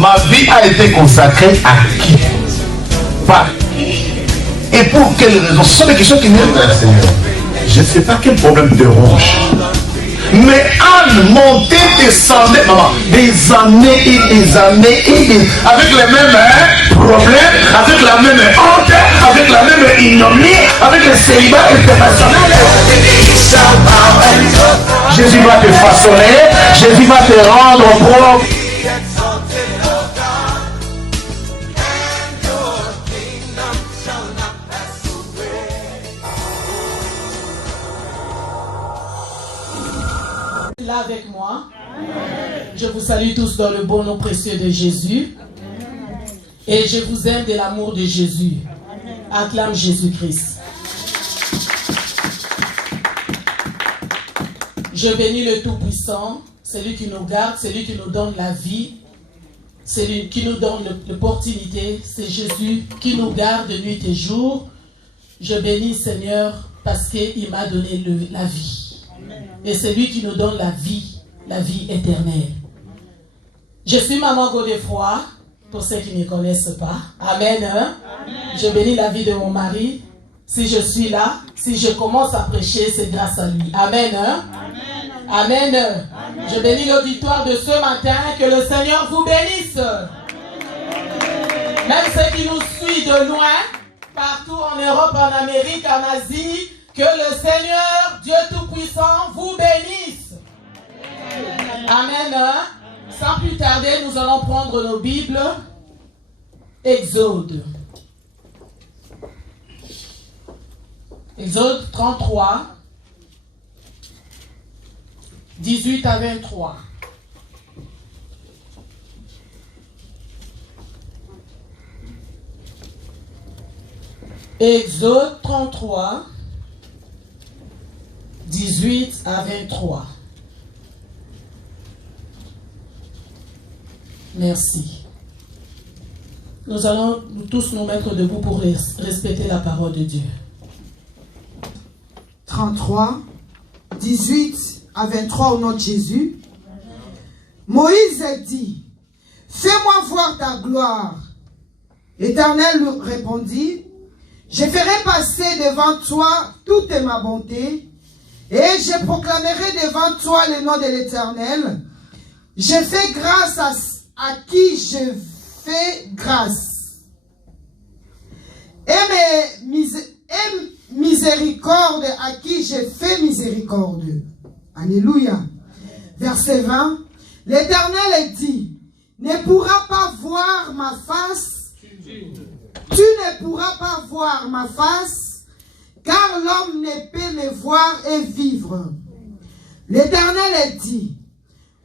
Ma vie a été consacrée à qui? Par qui? Et pour quelle raison? Ce sont des questions qui viennent vers le Seigneur. Je ne sais pas quel problème te ronge. Mais Anne montait, descendait, maman, des années et des années et des... avec les mêmes problèmes, avec la même honte, avec la même ignominie, avec le célibat international. Jésus va te façonner, Jésus va te rendre propre. Là avec moi. Je vous salue tous dans le beau nom précieux de Jésus. Et je vous aime de l'amour de Jésus. Acclame Jésus-Christ. Je bénis le Tout-Puissant, celui qui nous garde, celui qui nous donne la vie, celui qui nous donne l'opportunité. C'est Jésus qui nous garde de nuit et jour. Je bénis Seigneur parce qu'il m'a donné la vie. Et c'est lui qui nous donne la vie éternelle. Je suis maman Godefroy, pour ceux qui ne me connaissent pas. Amen. Amen. Je bénis la vie de mon mari. Si je suis là, si je commence à prêcher, c'est grâce à lui. Amen. Amen. Amen. Je bénis l'auditoire de ce matin. Que le Seigneur vous bénisse. Même ceux qui nous suivent de loin, partout en Europe, en Amérique, en Asie, que le Seigneur, Dieu Tout-Puissant, vous bénisse. Amen. Sans plus tarder, nous allons prendre nos Bibles. Exode. Exode 33, 18 à 23. Exode 33, 18 à 23. Merci. Nous allons tous nous mettre debout pour respecter la parole de Dieu. 33, 18 à 23 au nom de Jésus. Moïse dit, fais-moi voir ta gloire. L'Éternel lui répondit, je ferai passer devant toi toute ma bonté et je proclamerai devant toi le nom de l'Éternel. Je fais grâce à qui je fais grâce. Et miséricorde à qui je fais miséricorde. Alléluia. Verset 20. L'Éternel dit, ne pourras pas voir ma face. Tu ne pourras pas voir ma face, car l'homme ne peut me voir et vivre. L'Éternel dit,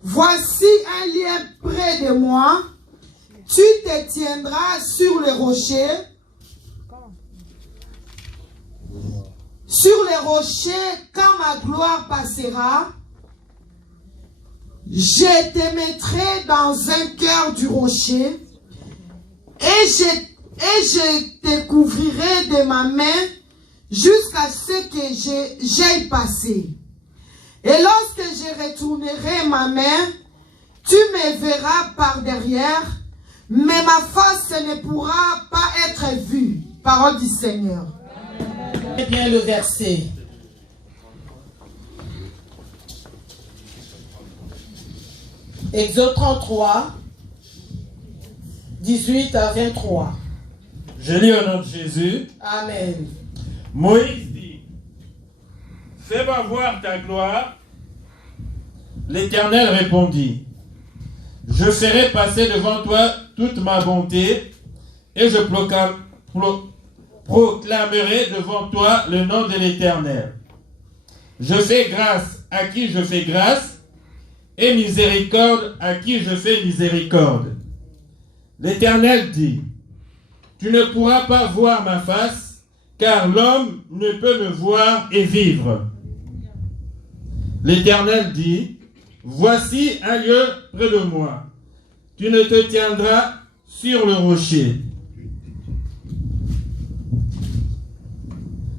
voici un lien près de moi, tu te tiendras sur le rocher. Sur les rochers, quand ma gloire passera, je te mettrai dans un cœur du rocher et je te couvrirai de ma main jusqu'à ce que j'aille passer. Et lorsque je retournerai ma main, tu me verras par derrière, mais ma face ne pourra pas être vue. Parole du Seigneur. Eh bien le verset. Exode 33, 18 à 23. Je lis au nom de Jésus. Amen. Moïse dit, fais-moi voir ta gloire. L'Éternel répondit, je ferai passer devant toi toute ma bonté et je proclamerai devant toi le nom de l'Éternel. Je fais grâce à qui je fais grâce et miséricorde à qui je fais miséricorde. L'Éternel dit, tu ne pourras pas voir ma face, car l'homme ne peut me voir et vivre. L'Éternel dit, voici un lieu près de moi. Tu ne te tiendras sur le rocher.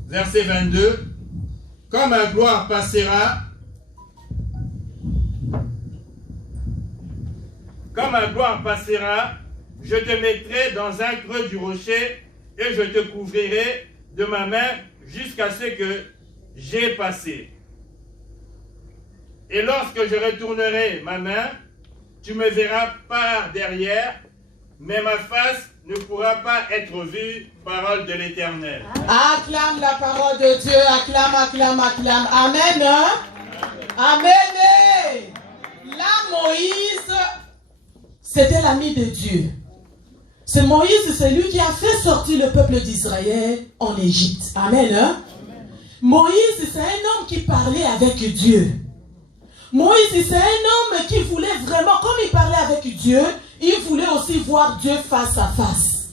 Verset 22. Quand ma gloire passera, quand ma gloire passera, je te mettrai dans un creux du rocher et je te couvrirai de ma main jusqu'à ce que j'ai passé. Et lorsque je retournerai ma main, tu me verras par derrière, mais ma face ne pourra pas être vue, parole de l'Éternel. Acclame la parole de Dieu, acclame, acclame, acclame. Amen. Hein? Amen. Là, Moïse, c'était l'ami de Dieu. C'est Moïse, c'est lui qui a fait sortir le peuple d'Israël en Égypte. Amen. Hein? Moïse, c'est un homme qui parlait avec Dieu. Moïse, c'est un homme qui voulait vraiment, comme il parlait avec Dieu, il voulait aussi voir Dieu face à face.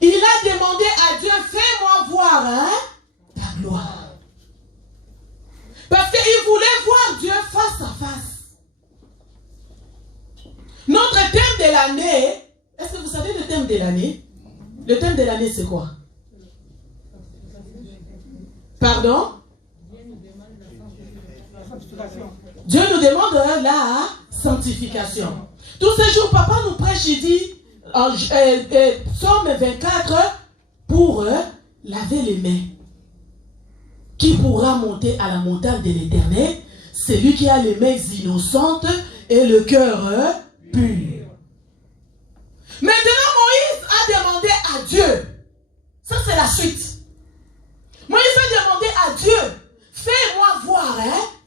Il a demandé à Dieu, fais-moi voir ta gloire. Parce qu'il voulait voir Dieu face à face. Notre thème de l'année, est-ce que vous savez le thème de l'année? Le thème de l'année, c'est quoi? Pardon? Dieu nous demande la sanctification. Tous ces jours, papa nous prêche, il dit, Psaume 24, pour laver les mains. Qui pourra monter à la montagne de l'Éternel? Celui qui a les mains innocentes et le cœur pur. Maintenant, Moïse a demandé à Dieu. Ça, c'est la suite. Moïse a demandé à Dieu, fais-moi voir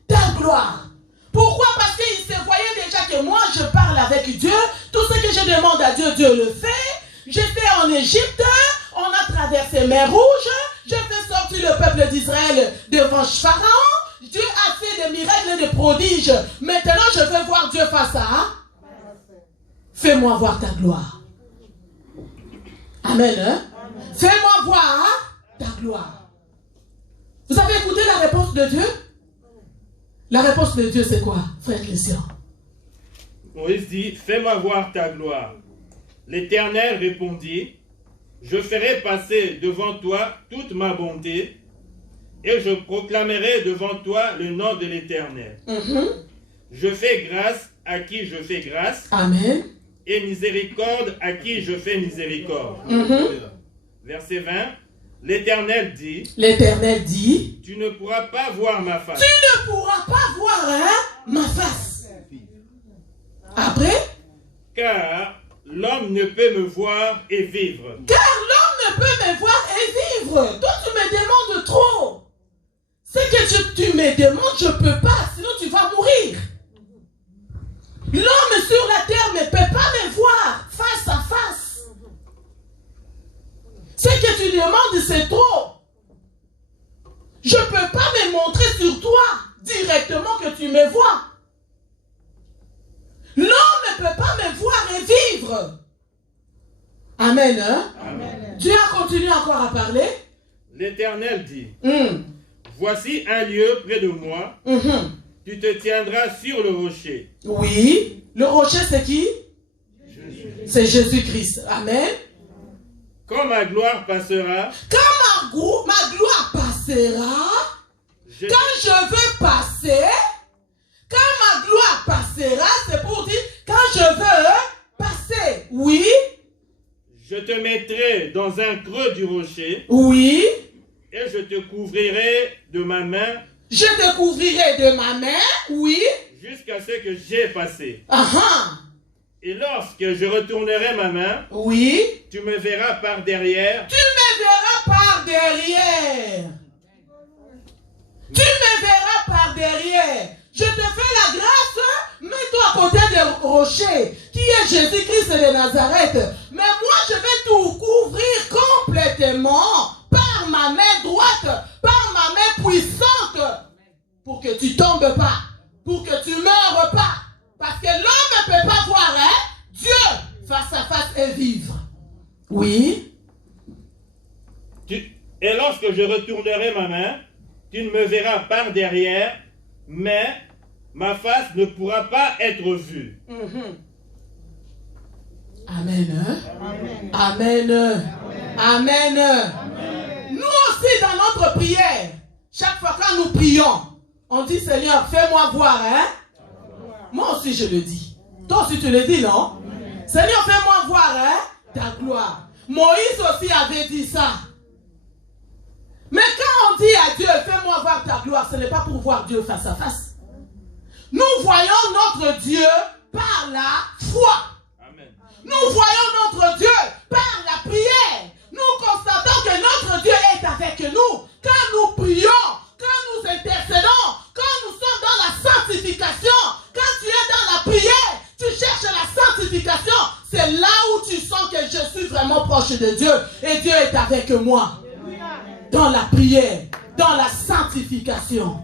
ta gloire. Pourquoi? Parce qu'il se voyait déjà que moi, je parle avec Dieu. Tout ce que je demande à Dieu, Dieu le fait. J'étais en Égypte, on a traversé mer Rouge, je fais sortir le peuple d'Israël devant Pharaon. Dieu a fait des miracles et des prodiges. Maintenant, je veux voir Dieu face à. Fais-moi voir ta gloire. Amen. Hein? Fais-moi voir ta gloire. Vous avez écouté la réponse de Dieu? La réponse de Dieu, c'est quoi, frère Christian? Moïse dit, fais-moi voir ta gloire. L'Éternel répondit, je ferai passer devant toi toute ma bonté et je proclamerai devant toi le nom de l'Éternel. Je fais grâce à qui je fais grâce. Amen. Et miséricorde à qui je fais miséricorde. Verset 20. L'Éternel dit, tu ne pourras pas voir ma face. Tu ne pourras pas voir ma face. Après? Car l'homme ne peut me voir et vivre. Car l'homme ne peut me voir et vivre. Toi, tu me demandes trop. C'est que tu me demandes, je ne peux pas, sinon tu vas mourir. L'homme sur la terre ne peut pas me voir face à face. Ce que tu demandes, c'est trop. Je ne peux pas me montrer sur toi directement que tu me vois. L'homme ne peut pas me voir et vivre. Amen. Hein? Amen. Dieu a continué encore à parler. L'Éternel dit, voici un lieu près de moi. Tu te tiendras sur le rocher. Oui. Le rocher, c'est qui? C'est Jésus-Christ. Amen. Quand ma gloire passera. Quand ma gloire passera. Quand je veux passer. Quand ma gloire passera, c'est pour dire quand je veux passer. Oui. Je te mettrai dans un creux du rocher. Oui. Et je te couvrirai de ma main. Je te couvrirai de ma main. Oui. Jusqu'à ce que j'ai passé. Et lorsque je retournerai ma main. Oui. Tu me verras par derrière. Tu me verras par derrière. Tu me verras par derrière. Je te fais la grâce, mets-toi à côté du rocher, qui est Jésus-Christ de Nazareth. Mais moi, je vais tout couvrir complètement par ma main droite, par ma main puissante, pour que tu ne tombes pas, pour que tu ne meurs pas. Parce que l'homme ne peut pas voir Dieu face à face et vivre. Oui. Et lorsque je retournerai ma main, tu ne me verras par derrière, mais ma face ne pourra pas être vue. Amen. Amen. Amen. Amen. Amen. Nous aussi, dans notre prière, chaque fois que nous prions, on dit, Seigneur, fais-moi voir Moi aussi je le dis. Toi aussi tu le dis, non? Seigneur, fais-moi voir ta gloire. Moïse aussi avait dit ça. Mais quand on dit à Dieu, fais-moi voir ta gloire, ce n'est pas pour voir Dieu face à face. Nous voyons notre Dieu par la foi. Amen. Nous voyons notre Dieu par la prière. Nous constatons que notre Dieu est avec nous. Quand nous prions, quand nous intercédons, quand nous sommes dans la sanctification, quand tu es dans la prière, tu cherches la sanctification, c'est là où tu sens que je suis vraiment proche de Dieu et Dieu est avec moi. Dans la prière, dans la sanctification.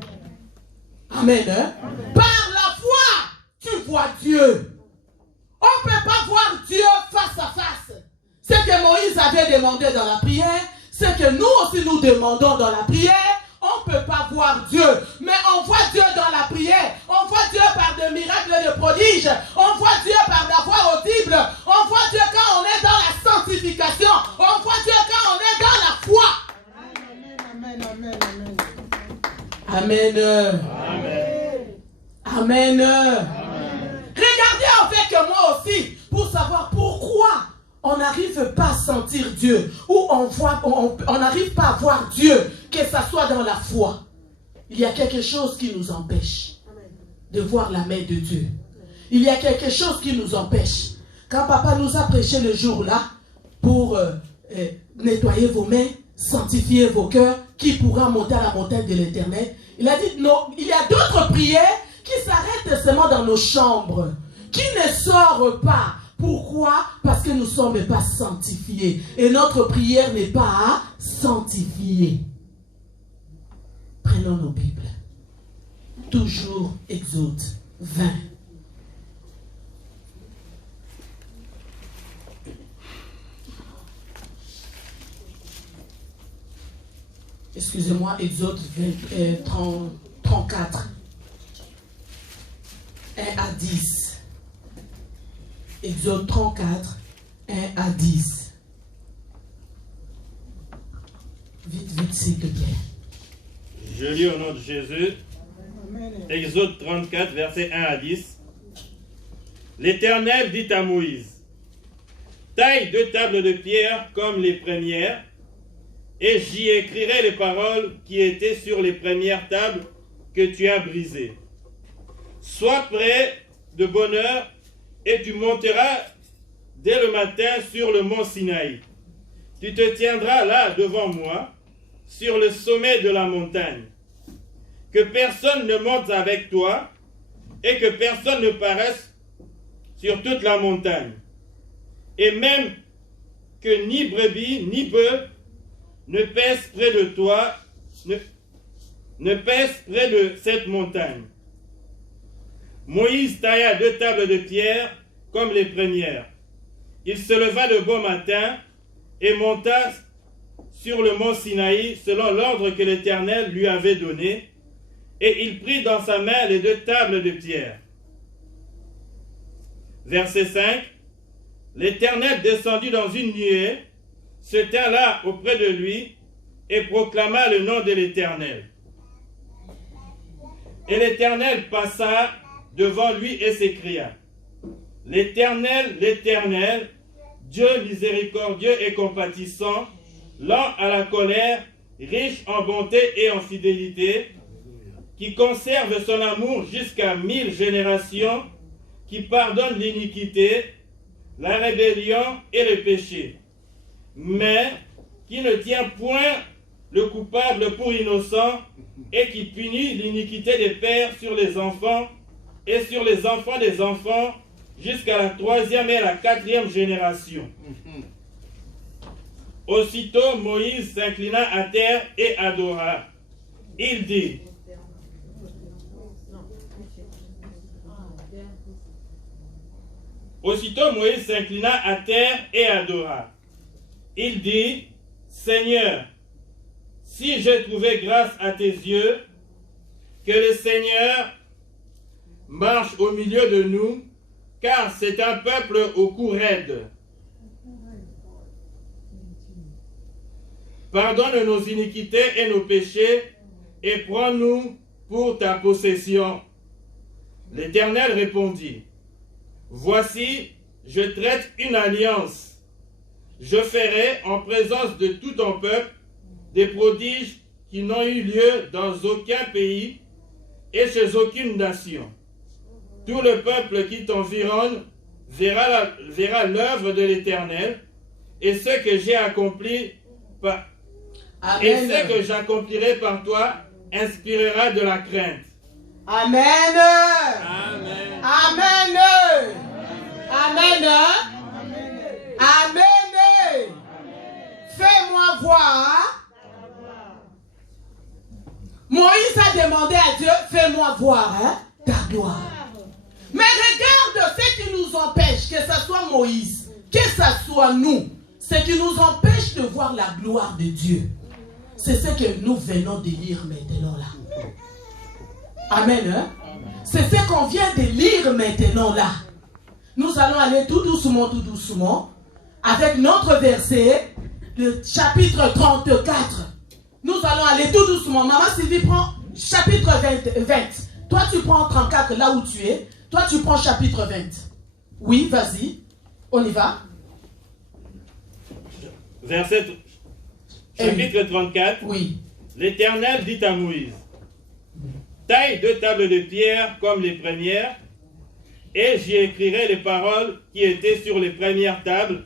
Amen. Par la foi, tu vois Dieu. On ne peut pas voir Dieu face à face. Ce que Moïse avait demandé dans la prière, ce que nous aussi nous demandons dans la prière, on ne peut pas voir Dieu. Mais on voit Dieu dans la prière. On voit Dieu par des miracles et des prodiges. On voit Dieu par la voix audible. On voit Dieu quand on est dans la sanctification. On voit Dieu quand on est dans la foi. Amen, amen, amen. Amen. Amen. Amen. Regardez avec moi aussi pour savoir pourquoi on n'arrive pas à sentir Dieu ou on n'arrive pas à voir Dieu, que ce soit dans la foi. Il y a quelque chose qui nous empêche de voir la main de Dieu. Il y a quelque chose qui nous empêche. Quand papa nous a prêché le jour-là pour nettoyer vos mains, sanctifier vos cœurs, qui pourra monter à la montagne de l'Éternel, il a dit non, il y a d'autres prières qui s'arrêtent seulement dans nos chambres, qui ne sortent pas. Pourquoi? Parce que nous ne sommes pas sanctifiés. Et notre prière n'est pas sanctifiée. Prenons nos Bibles. Toujours Exode 20. Excusez-moi, Exode 34. 1 à 10. Exode 34, 1 à 10. Vite, s'il te plaît. Je lis au nom de Jésus. Exode 34, versets 1 à 10. L'Éternel dit à Moïse, taille 2 tables de pierre comme les premières, et j'y écrirai les paroles qui étaient sur les premières tables que tu as brisées. Sois prêt de bonne heure, et tu monteras dès le matin sur le mont Sinaï. Tu te tiendras là devant moi, sur le sommet de la montagne. Que personne ne monte avec toi, et que personne ne paraisse sur toute la montagne. Et même que ni brebis, ni bœuf ne pèsent près de toi, ne pèsent près de cette montagne. Moïse tailla 2 tables de pierre comme les premières. Il se leva de bon matin et monta sur le mont Sinaï selon l'ordre que l'Éternel lui avait donné, et il prit dans sa main les 2 tables de pierre. Verset 5. L'Éternel descendit dans une nuée, se tint là auprès de lui et proclama le nom de l'Éternel. Et l'Éternel passa devant lui et s'écria, l'Éternel, l'Éternel, Dieu miséricordieux et compatissant, lent à la colère, riche en bonté et en fidélité, qui conserve son amour jusqu'à 1000 générations, qui pardonne l'iniquité, la rébellion et le péché, mais qui ne tient point le coupable pour innocent et qui punit l'iniquité des pères sur les enfants et sur les enfants des enfants jusqu'à la 3e et la 4e génération. Aussitôt Moïse s'inclina à terre et adora. Il dit, aussitôt Moïse s'inclina à terre et adora. Il dit, Seigneur, si j'ai trouvé grâce à tes yeux, que le Seigneur marche au milieu de nous, car c'est un peuple au cou raide. Pardonne nos iniquités et nos péchés, et prends-nous pour ta possession. L'Éternel répondit, voici, je traite une alliance. Je ferai en présence de tout ton peuple des prodiges qui n'ont eu lieu dans aucun pays et chez aucune nation. Tout le peuple qui t'environne verra l'œuvre de l'Éternel et ce que j'ai accompli par... Et ce que j'accomplirai par toi inspirera de la crainte. Amen. Amen. Amen. Amen. Amen. Fais-moi voir. Moïse a demandé à Dieu, fais-moi voir ta gloire. Mais regarde ce qui nous empêche, que ce soit Moïse, que ce soit nous, ce qui nous empêche de voir la gloire de Dieu. C'est ce que nous venons de lire maintenant là. Amen. C'est ce qu'on vient de lire maintenant là. Nous allons aller tout doucement, avec notre verset, le chapitre 34. Nous allons aller tout doucement. Maman Sylvie prend chapitre 20. Toi tu prends 34 là où tu es. Toi tu prends chapitre 20. Oui, vas-y. On y va. Chapitre 34. Oui. L'Éternel dit à Moïse, taille 2 tables de pierre comme les premières, et j'y écrirai les paroles qui étaient sur les premières tables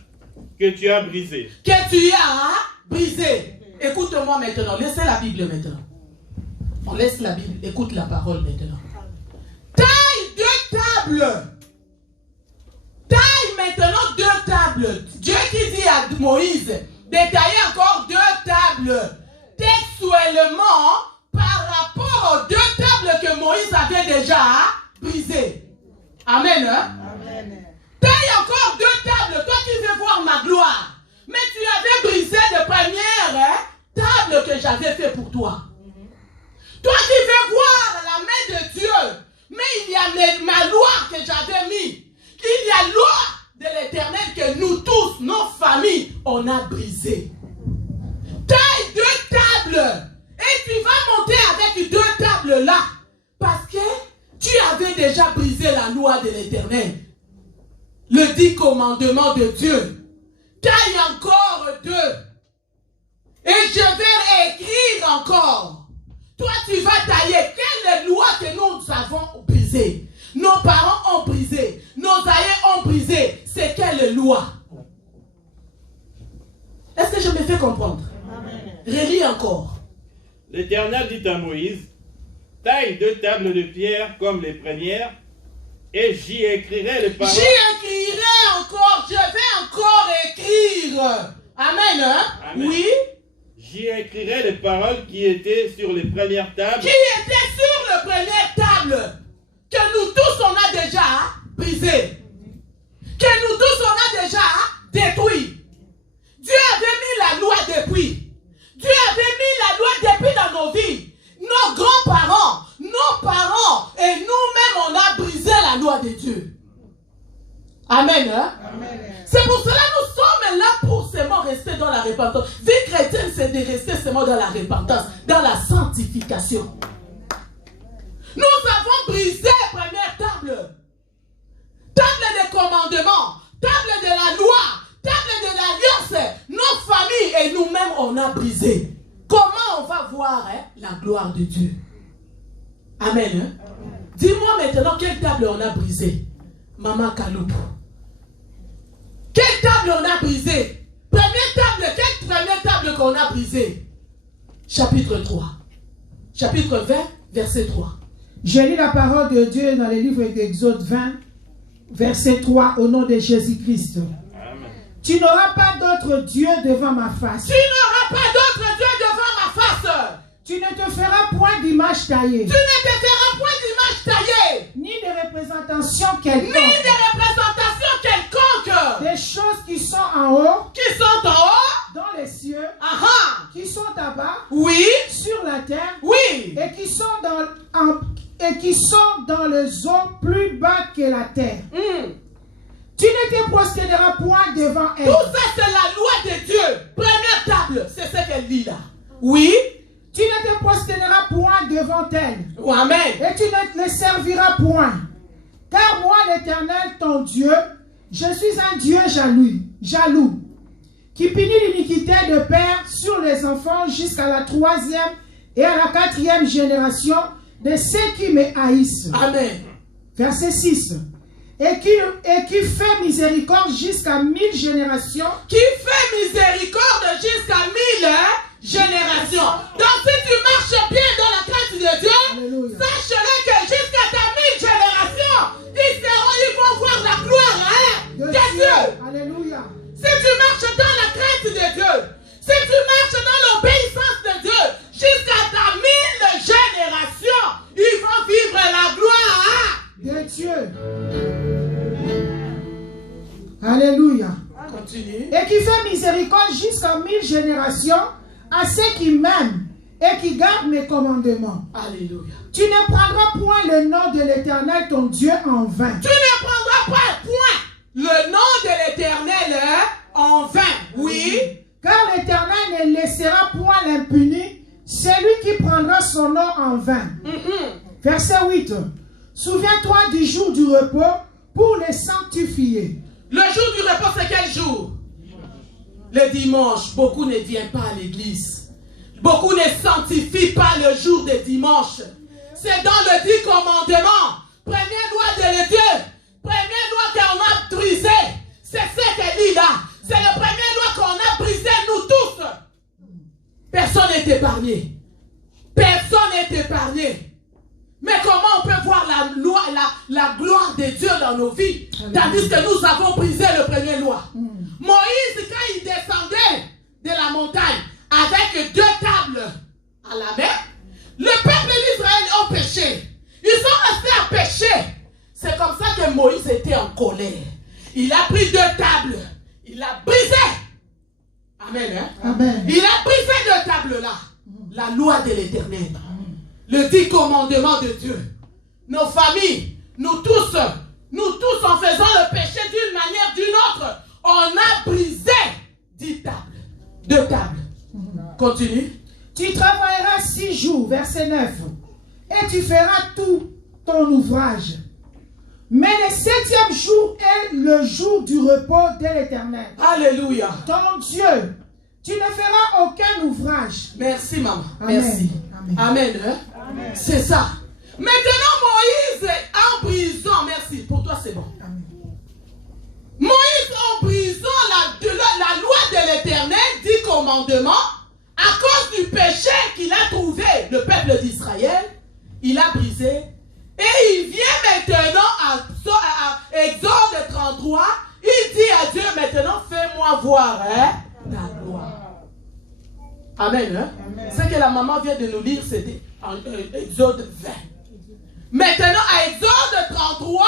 que tu as brisées. Que tu as brisées. Écoute-moi maintenant. Laissez la Bible maintenant. On laisse la Bible. Écoute la parole maintenant. Taille 2 tables. Taille maintenant 2 tables. Dieu qui dit à Moïse de tailler encore 2 tables. Textuellement, par rapport aux 2 tables que Moïse avait déjà brisées. Amen. Amen. Taille encore 2 tables. Toi qui veux voir ma gloire. Mais tu avais brisé les premières tables que j'avais fait pour toi. Toi qui veux voir la main de Dieu. Mais il y a ma loi que j'avais mis. Il y a la loi de l'Éternel que nous tous, nos familles, on a brisé. Taille 2 tables. Et tu vas monter avec 2 tables là. Parce que tu avais déjà brisé la loi de l'Éternel. Le 10 commandements de Dieu. Taille encore 2. Et je vais écrire encore. Toi, tu vas tailler. Quelle loi que nous avons brisée? Nos parents ont brisé. Nos aïeux ont brisé. C'est quelle loi? Est-ce que je me fais comprendre? Relis encore. L'Éternel dit à Moïse, taille 2 tables de pierre comme les premières, et j'y écrirai les paroles. J'y écrirai encore. Je vais encore écrire. Amen. Hein? Amen. Oui. J'y écrirai les paroles qui étaient sur les premières tables. Qui étaient sur les premières tables. Que nous tous on a déjà brisé. Que nous tous on a déjà détruit. Dieu avait mis la loi depuis. Dieu avait mis la loi depuis dans nos vies. Nos grands-parents, nos parents et nous-mêmes on a brisé la loi de Dieu. Amen. Hein? Amen. C'est pour cela que nous sommes là pour seulement rester dans la repentance. Vie chrétienne, c'est de rester seulement dans la repentance, dans la sanctification. Nous avons brisé la première table. Table des commandements, table de la loi, table de l'alliance. Nos familles et nous-mêmes, on a brisé. Comment on va voir la gloire de Dieu? Amen. Hein? Dis-moi maintenant, quelle table on a brisé? Maman Kaloup. Quelle table on a brisé? Première table, quelle première table qu'on a brisée? Chapitre 3. Chapitre 20, verset 3. Je lis la parole de Dieu dans le livre d'Exode 20, verset 3, au nom de Jésus-Christ. Tu n'auras pas d'autre Dieu devant ma face. Tu n'auras pas d'autre Dieu devant ma face. Tu ne te feras point d'image taillée. Tu ne te feras point d'image taillée. Ni de représentation quelconque. Ni de représentation quelconque. Des choses qui sont en haut. Qui sont en haut. Dans les cieux. Aha. Qui sont en bas. Oui. Sur la terre. Oui. Et qui sont dans les eaux plus bas que la terre. Tu ne te prosterneras point devant elle. Tout ça, c'est la loi de Dieu. Première table, c'est ce qu'elle dit là. Oui. Tu ne te prosterneras point devant elle. Amen. Et tu ne les serviras point. Car moi, l'Éternel, ton Dieu, je suis un Dieu jaloux, qui punit l'iniquité de père sur les enfants jusqu'à la 3e et à la 4e génération de ceux qui me haïssent. Amen. Verset 6. Et qui fait miséricorde jusqu'à 1000 générations. Qui fait miséricorde jusqu'à 1000 générations. Donc si tu marches bien dans la crainte de Dieu, Alléluia. sache-le que jusqu'à ta 1000 générations, ils vont voir la gloire de Dieu. Alléluia. Si tu marches dans la crainte de Dieu, si tu marches dans l'obéissance de Dieu, jusqu'à ta 1000 générations, ils vont vivre la gloire De Dieu. Alléluia. Continue. Et qui fait miséricorde jusqu'à 1000 générations à ceux qui m'aiment et qui gardent mes commandements. Alléluia. Tu ne prendras point le nom de l'Éternel ton Dieu en vain. Tu ne prendras pas point le nom de l'Éternel en vain. Oui. Car l'Éternel ne laissera point l'impuni celui qui prendra son nom en vain. Verset 8. Souviens-toi du jour du repos pour les sanctifier. Le jour du repos, c'est quel jour? Le dimanche. Beaucoup ne viennent pas à l'église. Beaucoup ne sanctifient pas le jour de dimanche. C'est dans le 10 commandements. Première loi de Dieu. Première loi qu'on a brisée. C'est ce qu'elle dit là. C'est la première loi qu'on a brisée, nous tous. Personne n'est épargné. Personne n'est épargné. Mais comment on peut voir la gloire de Dieu dans nos vies, tandis que nous avons brisé la première loi? Moïse, quand il descendait de la montagne avec 2 tables à la main, le peuple d'Israël a péché. Ils sont restés à pécher. C'est comme ça que Moïse était en colère. Il a pris 2 tables. Il a brisé. Amen. Hein? Amen. Il a brisé 2 tables-là. La loi de l'Éternel. Le 10 commandements de Dieu. Nos familles, nous tous, en faisant le péché d'une manière ou d'une autre, on a brisé 10 tables. 2 tables. Continue. Tu travailleras 6 jours, verset 9, et tu feras tout ton ouvrage. Mais le 7e jour est le jour du repos de l'Éternel. Alléluia. Ton Dieu, tu ne feras aucun ouvrage. Merci, maman. Amen. Merci. Amen. Amen. Hein? Amen. C'est ça. Maintenant, Moïse en prison. Merci. Pour toi, c'est bon. Amen. Moïse en prison, la loi de l'Éternel, 10 commandements, à cause du péché qu'il a trouvé, le peuple d'Israël, il a brisé. Et il vient maintenant à Exode 33, il dit à Dieu, maintenant fais-moi voir ta gloire. Amen. Hein? Amen. Ce que la maman vient de nous lire, c'était en Exode 20. Maintenant, à Exode 33,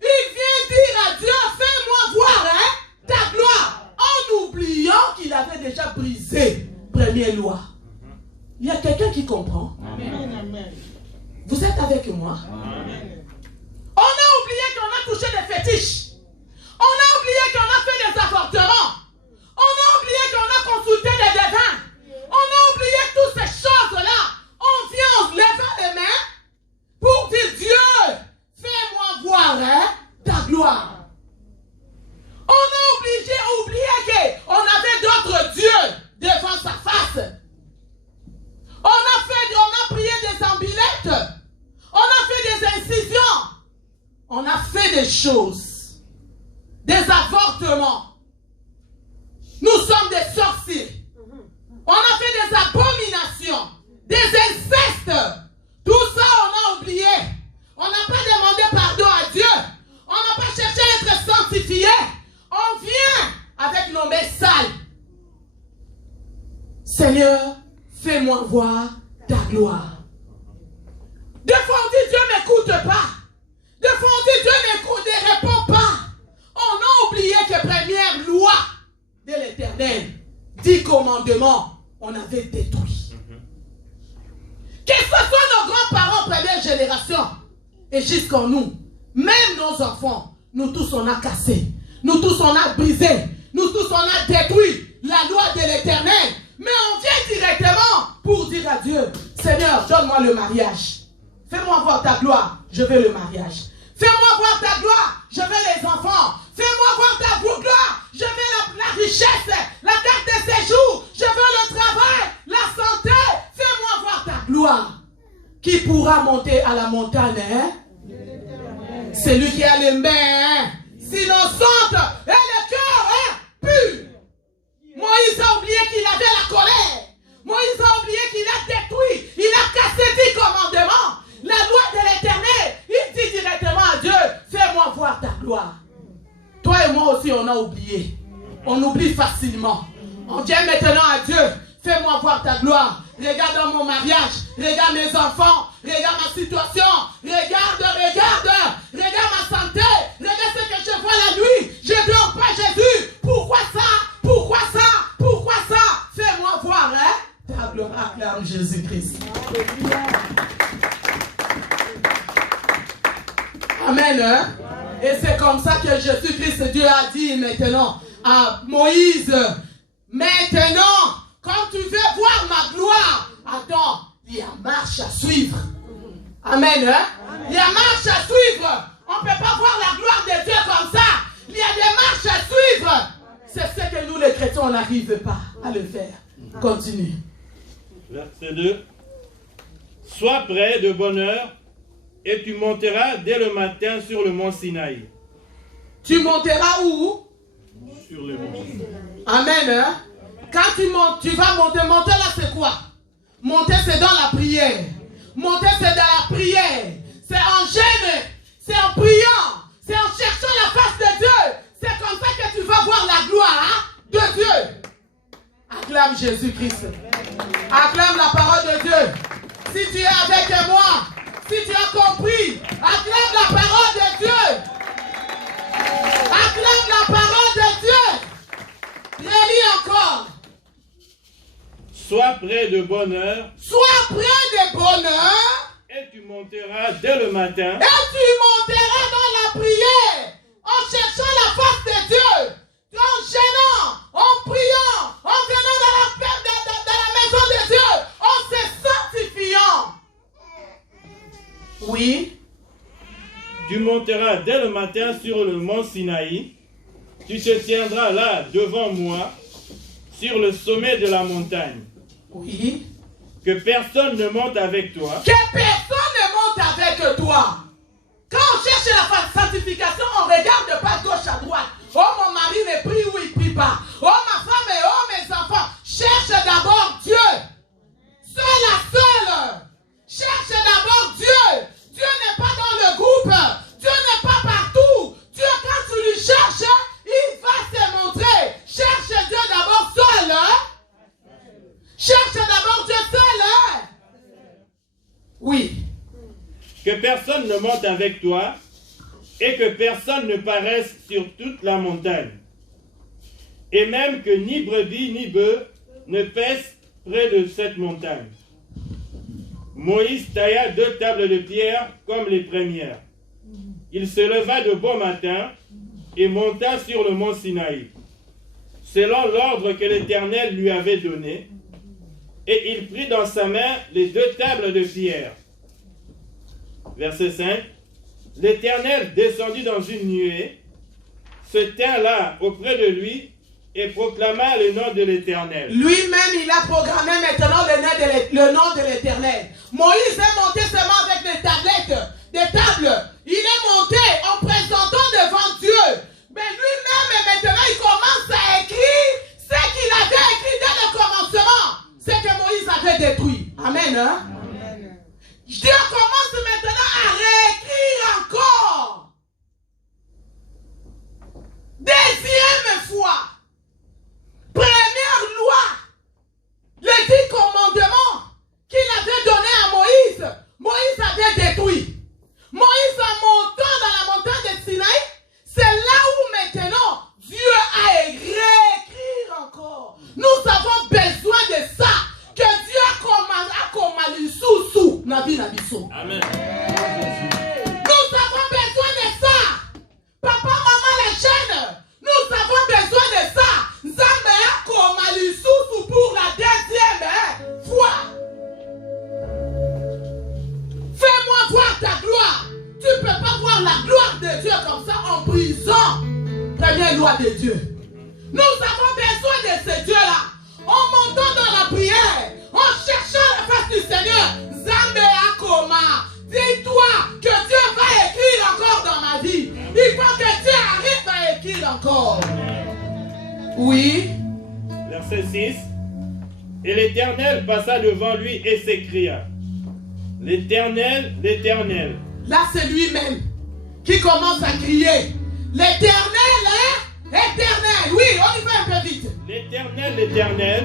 il vient dire à Dieu, fais-moi voir ta gloire, en oubliant qu'il avait déjà brisé la première loi. Il y a quelqu'un qui comprend. Amen. Vous êtes avec moi? Amen. On a oublié qu'on a touché des fétiches. On a oublié qu'on a fait des avortements. On a oublié qu'on a consulté des devins. On a oublié toutes ces choses-là. On vient en levant les mains pour dire, Dieu, fais-moi voir ta gloire. On a oublié qu'on avait d'autres dieux devant sa face. On a prié des ambulettes. On a fait des incisions. On a fait des choses. Des avortements. Nous sommes des sorciers. On a fait des abominations. Des incestes. Tout ça, on a oublié. On n'a pas demandé pardon à Dieu. On n'a pas cherché à être sanctifié. On vient avec nos mains sales. Seigneur, fais-moi voir ta gloire. Des fois on dit Dieu n'écoute pas. Des fois on dit Dieu ne répond pas. On a oublié que première loi de l'Éternel, 10 commandements, on avait détruit. Que ce soit nos grands-parents première génération et jusqu'à nous, même nos enfants, nous tous on a cassé, nous tous on a brisé, nous tous on a détruit la loi de l'Éternel. Mais on vient directement pour dire à Dieu, Seigneur, donne-moi le mariage. Fais-moi voir ta gloire, je veux le mariage. Fais-moi voir ta gloire. Je veux les enfants. Fais-moi voir ta gloire. Je veux la richesse, la carte de séjour. Je veux le travail, la santé. Fais-moi voir ta gloire. Qui pourra monter à la montagne, hein? C'est lui qui a les mains innocentes et le cœur pur. Moïse a oublié qu'il avait la colère. Moïse a oublié qu'il a détruit. Il a cassé 10 commandements. La loi de l'Éternel. Il dit directement à Dieu, fais-moi voir ta gloire. Toi et moi aussi, on a oublié. On oublie facilement. On dit maintenant à Dieu, fais-moi voir ta gloire. Regarde dans mon mariage. Regarde mes enfants. Regarde ma situation. Regarde ma santé. Regarde ce que je vois la nuit. Je ne dors pas, Jésus. Pourquoi ça? Pourquoi ça? Pourquoi ça? Fais-moi voir, hein? Ta gloire, acclame Jésus-Christ. Amen, hein? Et c'est comme ça que Jésus-Christ, Dieu a dit maintenant à Moïse, maintenant, quand tu veux voir ma gloire, attends, il y a marche à suivre. Amen, hein? Il y a marche à suivre. On ne peut pas voir la gloire de Dieu comme ça. Il y a des marches à suivre. C'est ce que nous les chrétiens, on n'arrive pas à le faire. Continue. Verset 2. Sois prêt de bonne heure et tu monteras dès le matin sur le mont Sinaï. Tu monteras où? Sur le mont Sinaï. Amen, hein? Quand tu montes, tu vas monter. Monter là, c'est quoi? Monter, c'est dans la prière. Monter, c'est dans la prière. C'est en jeûne. C'est en priant. C'est en cherchant la face de Dieu. C'est comme ça que tu vas voir la gloire de Dieu. Acclame Jésus-Christ. Acclame la parole de Dieu. Si tu es avec moi, si tu as compris, acclame la parole de Dieu. Acclame la parole de Dieu. Relis encore. Sois prêt de bonne heure. Sois prêt de bonne heure. Et tu monteras dès le matin. Et tu monteras dans la prière. En cherchant la face de Dieu. En gênant. En priant. En venant dans la maison de Dieu. En se sanctifiant. Oui. Tu monteras dès le matin sur le mont Sinaï. Tu te tiendras là devant moi. Sur le sommet de la montagne. Oui. Que personne ne monte avec toi. Que personne ne monte avec toi. Quand on cherche la sanctification, on regarde pas gauche à droite. Oh, mon mari ne prie ou il ne prie pas. Oh, ma femme et oh, mes enfants. Cherche d'abord Dieu. Seul. Cherche d'abord Dieu. Dieu n'est pas dans le groupe. Dieu n'est pas partout. Dieu, quand tu lui cherches, il va se montrer. Cherche Dieu d'abord seul. Cherche d'abord Dieu seul. Oui. Que personne ne monte avec toi et que personne ne paraisse sur toute la montagne. Et même que ni brebis ni bœufs ne paissent près de cette montagne. Moïse tailla 2 tables de pierre comme les premières. Il se leva de bon matin et monta sur le mont Sinaï, selon l'ordre que l'Éternel lui avait donné, et il prit dans sa main les 2 tables de pierre. Verset 5. L'Éternel descendit dans une nuée, se tint là auprès de lui et proclama le nom de l'Éternel. Lui-même, il a programmé maintenant le nom de l'Éternel. Moïse est monté seulement avec des tablettes, des tables. Il est monté en présentant devant Dieu. Mais lui-même, maintenant, il commence à écrire ce qu'il avait écrit dès le commencement. Ce que Moïse avait détruit. Amen, hein? Amen. Dieu commence maintenant à réécrire encore. Deuxième fois. Première loi. Les 10 commandements qu'il avait donnés à Moïse. Moïse avait détruit. Moïse, en montant dans la montagne de Sinaï, premières lois de Dieu. Nous avons besoin de ce Dieu-là. En montant dans la prière, en cherchant la face du Seigneur, Zambé Akoma, dis-toi que Dieu va écrire encore dans ma vie. Il faut que Dieu arrive à écrire encore. Oui. Verset 6. Et l'Éternel passa devant lui et s'écria: L'Éternel, l'Éternel. Là, c'est lui-même qui commence à crier. L'Éternel est éternel. Oui, on y va un peu vite. L'Éternel, l'Éternel,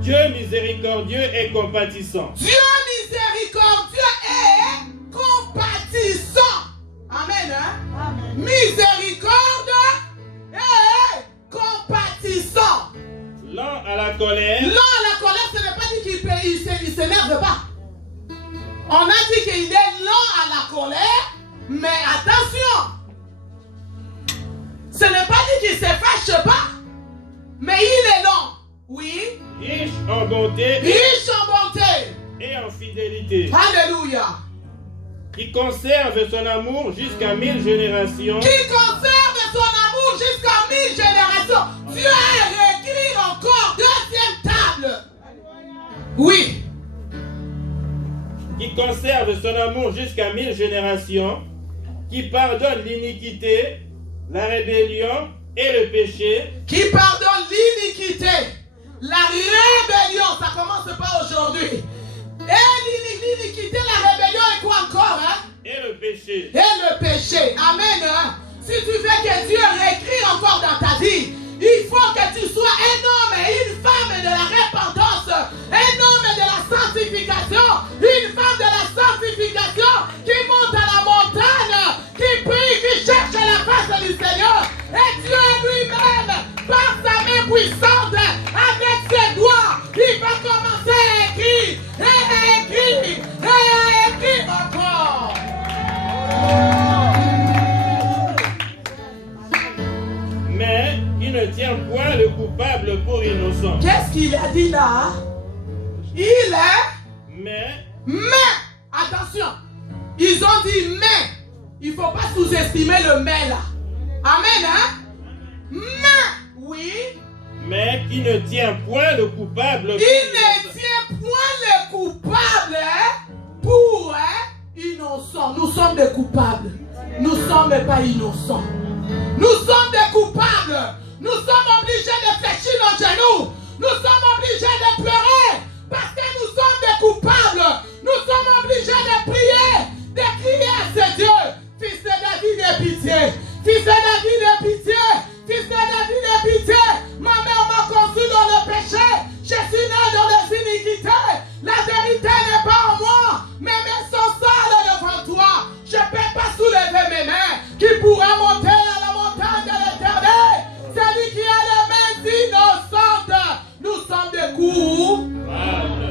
Dieu miséricordieux et compatissant. Dieu miséricordieux et compatissant. Amen. Hein? Amen. Miséricorde et compatissant. Lent à la colère. Lent à la colère, ce n'est pas dit qu'il ne s'énerve pas. On a dit qu'il est lent à la colère, mais attention. Ce n'est pas dit qu'il ne se fâche pas, mais il est lent. Oui. Riche en bonté. Riche en bonté. Et en fidélité. Alléluia. Qui conserve son amour jusqu'à 1000 générations. Qui conserve son amour jusqu'à 1000 générations. Dieu a réécrit encore deuxième table. Oui. Qui conserve son amour jusqu'à 1000 générations. Qui pardonne l'iniquité, la rébellion et le péché. Qui pardonne l'iniquité, la rébellion. Ça commence pas aujourd'hui. Et l'iniquité, la rébellion et quoi encore, hein? Et le péché. Et le péché. Amen. Hein? Si tu veux que Dieu réécrit encore dans ta vie, il faut que tu sois un homme et une femme de la repentance, un homme de la sanctification, une femme de la sanctification qui monte à la montagne, qui prie, qui cherche la face du Seigneur. Et Dieu lui-même, par sa main puissante, avec ses doigts, il va commencer à écrire, et à écrire, et à écrire encore. Mais qui ne tient point le coupable pour innocent. Qu'est-ce qu'il a dit là? Il est. Mais. Attention. Ils ont dit mais. Il ne faut pas sous-estimer le mais là. Amen, hein? Mais. Oui. Mais qui ne tient point le coupable. Il ne tient point le coupable pour innocent. Nous sommes des coupables. Nous ne sommes pas innocents. Nous sommes des coupables. Nous sommes obligés de fléchir nos genoux. Nous sommes obligés de pleurer parce que nous sommes des coupables. Nous sommes obligés de prier, de crier à ce Dieu. Fils de David, aie pitié. Fils de David, aie pitié. Fils de David, aie pitié. Ma mère m'a conçu dans le péché. Je suis né dans les iniquités. La vérité n'est pas en moi. Mes mains sont sales devant toi. Je ne peux pas soulever mes mains. Qui pourra monter à la montagne de l'Éternel? Celui qui a les mains innocentes. Nous sommes des coupables.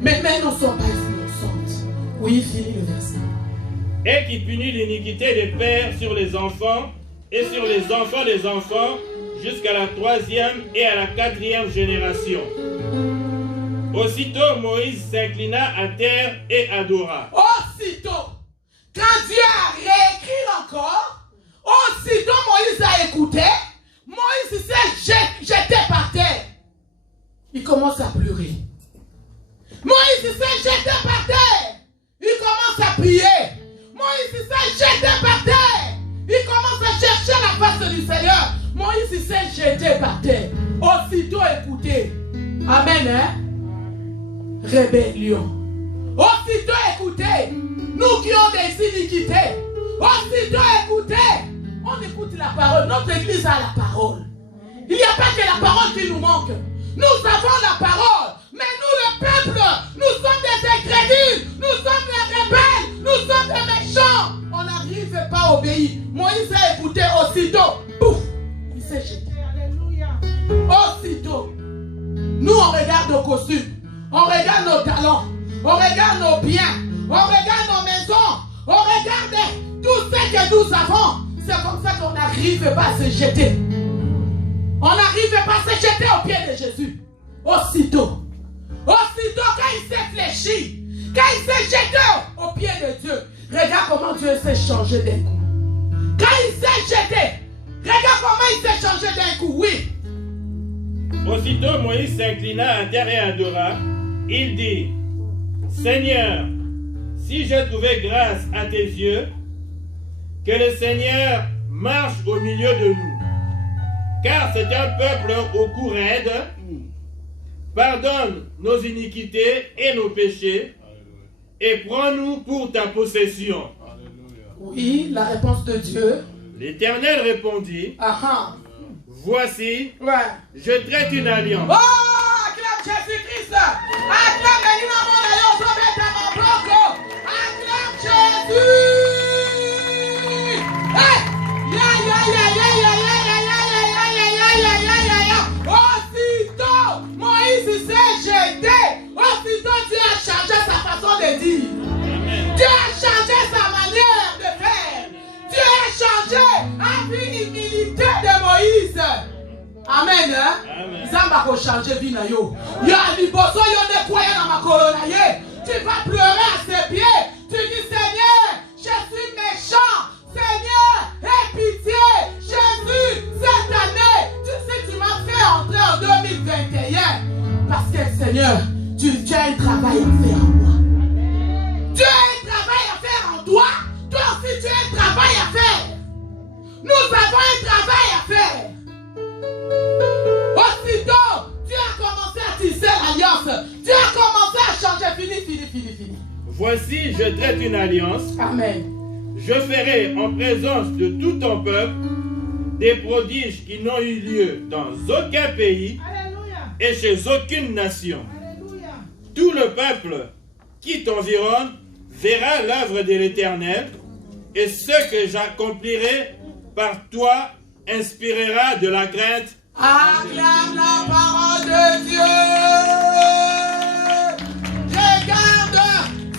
Mes mains ne sont pas innocentes. Oui, finis le verset. Et qui punit l'iniquité des pères sur les enfants et sur les enfants des enfants jusqu'à la 3e et à la 4e génération. Aussitôt Moïse s'inclina à terre et adora. Aussitôt, quand Dieu a réécrit encore, aussitôt Moïse a écouté, Moïse s'est jeté par terre. Il commence à pleurer. Moïse s'est jeté par terre. Il commence à prier. Moïse s'est jeté par terre. Il commence à chercher la face du Seigneur. Moïse s'est jeté par terre. Aussitôt écouté. Amen, hein? Rébellion. Aussitôt écouté. Nous qui avons des iniquités. Aussitôt écouté. On écoute la parole. Notre église a la parole. Il n'y a pas que la parole qui nous manque. Nous avons la parole. Mais nous, le peuple, nous sommes des incrédules. Nous sommes des rebelles. Nous sommes des méchants. On n'arrive pas à obéir. Moïse a écouté aussitôt. Pouf. Il s'est jeté. Aussitôt. Nous, on regarde nos costumes. On regarde nos talents. On regarde nos biens. On regarde nos maisons. On regarde tout ce que nous avons. C'est comme ça qu'on n'arrive pas à se jeter. On n'arrive pas à se jeter aux pieds de Jésus. Aussitôt. Aussitôt quand il s'est fléchi. Quand il s'est jeté aux pieds de Dieu. Regarde comment Dieu s'est changé d'un coup. Quand il s'est Aussitôt Moïse s'inclina à terre et adora. Il dit, Seigneur, si j'ai trouvé grâce à tes yeux, que le Seigneur marche au milieu de nous. Car c'est un peuple au cou raide. Pardonne nos iniquités et nos péchés et prends-nous pour ta possession. Oui, la réponse de Dieu. L'Éternel répondit, voici, je traite une alliance. Oh, acclame Jésus-Christ. Acclame acclame Jésus. Aussitôt, Moïse s'est jeté. Aussitôt, Dieu a changé sa façon de dire. Dieu a changé sa manière de faire. Dieu a changé a vu l'humilité de Moïse. Amen. Zamba ko changer vie na yo. Ya liboso yo ne kwaya na makolo na ye. Tu vas pleurer à ses pieds. Tu dis Seigneur, je suis méchant. Seigneur, aie pitié. Jésus, cette année, tu sais tu m'as fait entrer en 2021. Parce que Seigneur, tu as un travail à faire en moi. Tu as un travail à faire en toi. Toi aussi tu as un travail à faire. Nous avons un travail à faire. Aussitôt, tu as commencé à tisser l'alliance. Tu as commencé à changer. Fini. Voici, je traite une alliance. Amen. Je ferai en présence de tout ton peuple des prodiges qui n'ont eu lieu dans aucun pays. Alléluia. Et chez aucune nation. Alléluia. Tout le peuple qui t'environne verra l'œuvre de l'Éternel, et ce que j'accomplirai par toi inspirera de la crainte. Acclame la parole de Dieu. Regarde,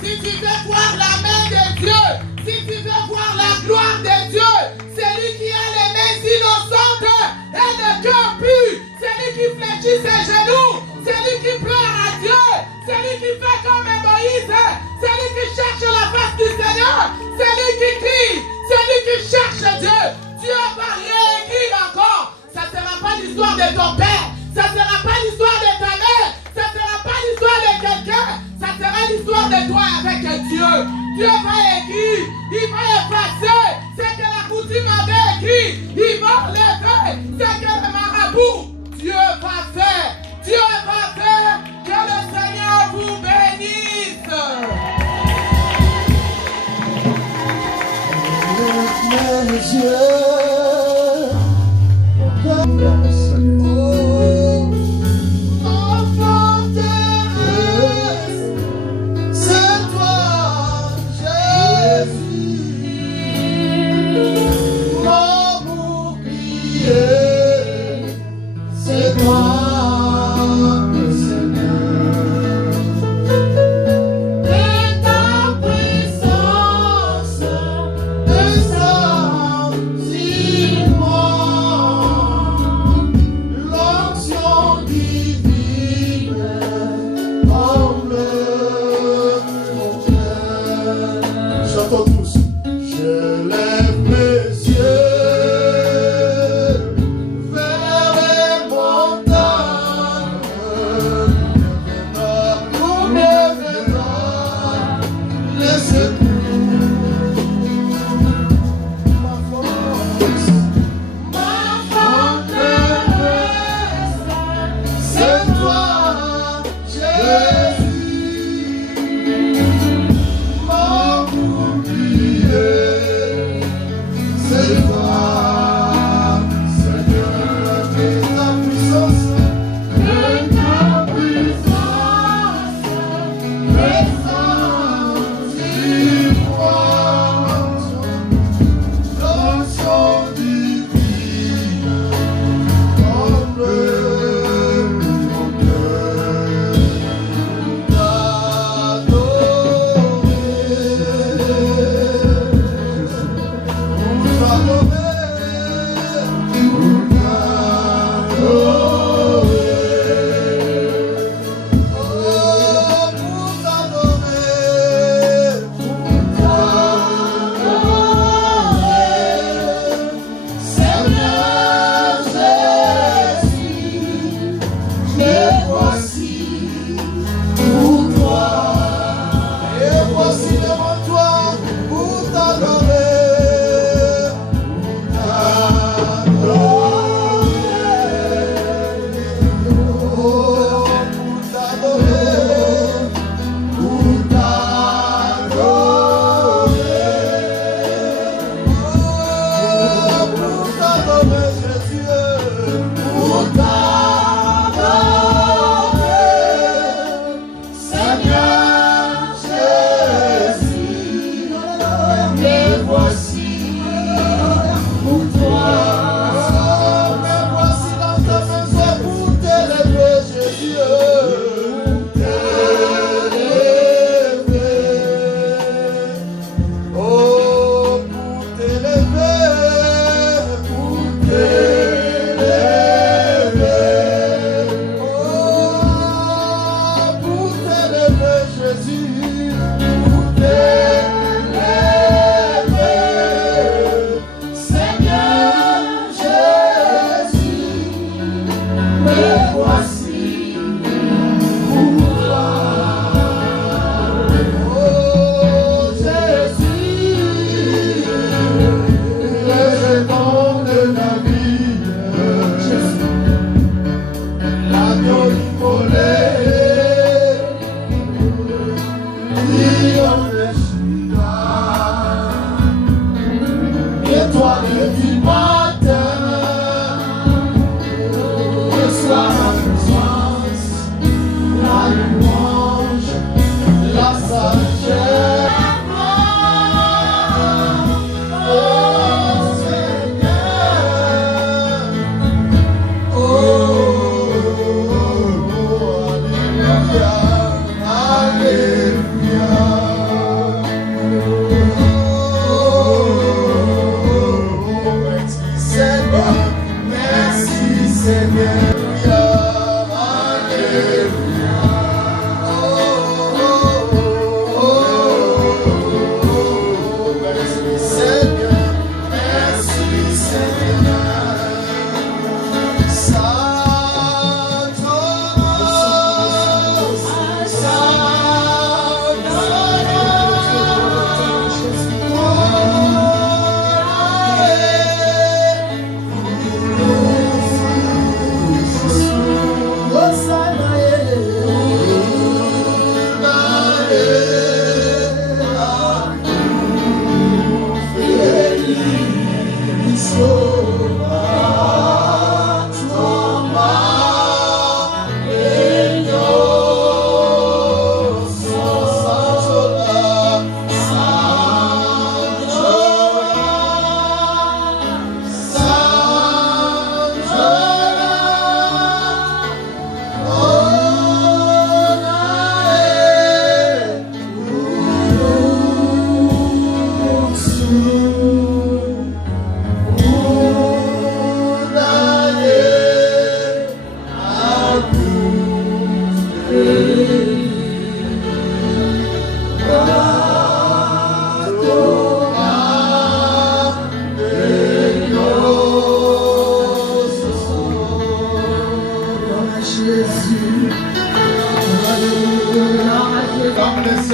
si tu veux voir la main de Dieu, si tu veux voir la gloire de Dieu, c'est lui qui a les mains innocentes et le cœur pur, c'est lui qui fléchit ses genoux, c'est lui qui pleure à Dieu, c'est lui qui fait comme Moïse, c'est lui qui cherche la face du Seigneur, c'est lui qui crie, c'est lui qui cherche Dieu. Dieu va réécrire encore. Ça ne sera pas l'histoire de ton père, ça ne sera pas l'histoire de ta mère, ça ne sera pas l'histoire de quelqu'un, ça sera l'histoire de toi avec Dieu. Dieu va écrire, il va effacer ce que la coutume avait écrit, il va enlever ce que le marabout. Dieu va faire, que le Seigneur vous bénisse. Mes yeux.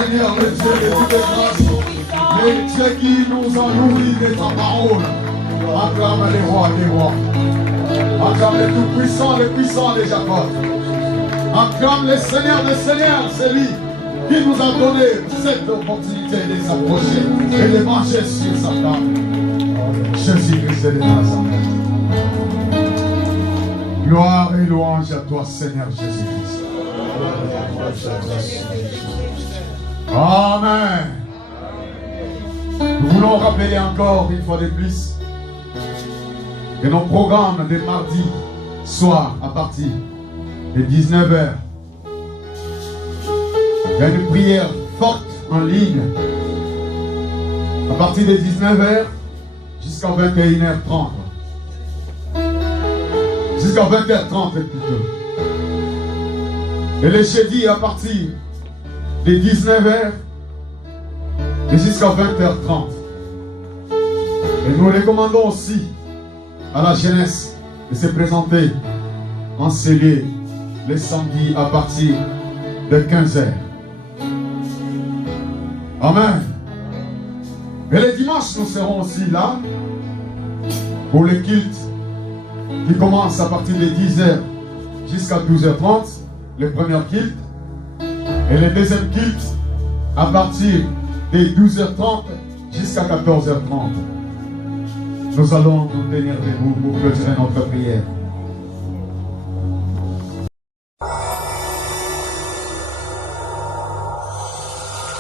Seigneur, le Dieu de toutes les grâces, le Dieu qui nous a nourris de ta parole. Acclame les rois des rois. Acclame les tout-puissants, les puissants des Jacob. Acclame les seigneurs des seigneurs, c'est lui qui nous a donné cette opportunité de s'approcher et de marcher sur sa table. Jésus-Christ de Nazareth. Gloire et louange à toi, Seigneur Jésus-Christ. Amen. Nous voulons rappeler encore une fois de plus que nos programmes de mardi soir à partir de 19h, il y a une prière forte en ligne à partir de 19h jusqu'à 21h30. Jusqu'à 20h30 plutôt. Et le jeudi à partir de 19h et jusqu'à 20h30. Et nous recommandons aussi à la jeunesse de se présenter en scellé les samedis à partir de 15h. Amen. Et les dimanches, nous serons aussi là pour le culte qui commence à partir de 10h jusqu'à 12h30, le premier culte, et le deuxième culte à partir de 12h30 jusqu'à 14h30. Nous allons nous tenir debout pour clôturer notre prière.